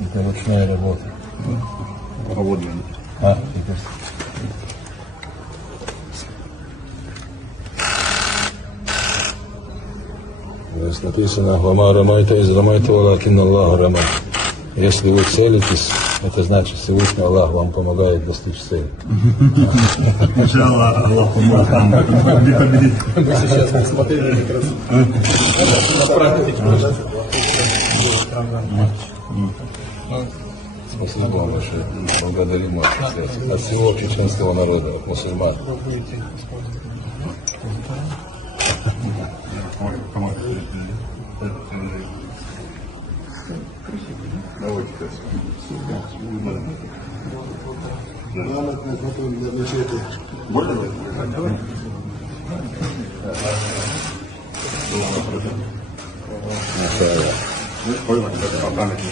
Это ручная работа. Проводная. Здесь написано: «Вама рамайта из рамайта, валакин Аллах рамай». Если вы целитесь, это значит, Всевышний Аллах вам помогает достичь цели. Иншаллах, Аллах поможет нам. Где победить? Мы сейчас посмотрели как раз на практике. Спасибо вам большое. Благодарим вас от всего чеченского народа, от мусульман. Давайте. Можно? Давай. Понял, память не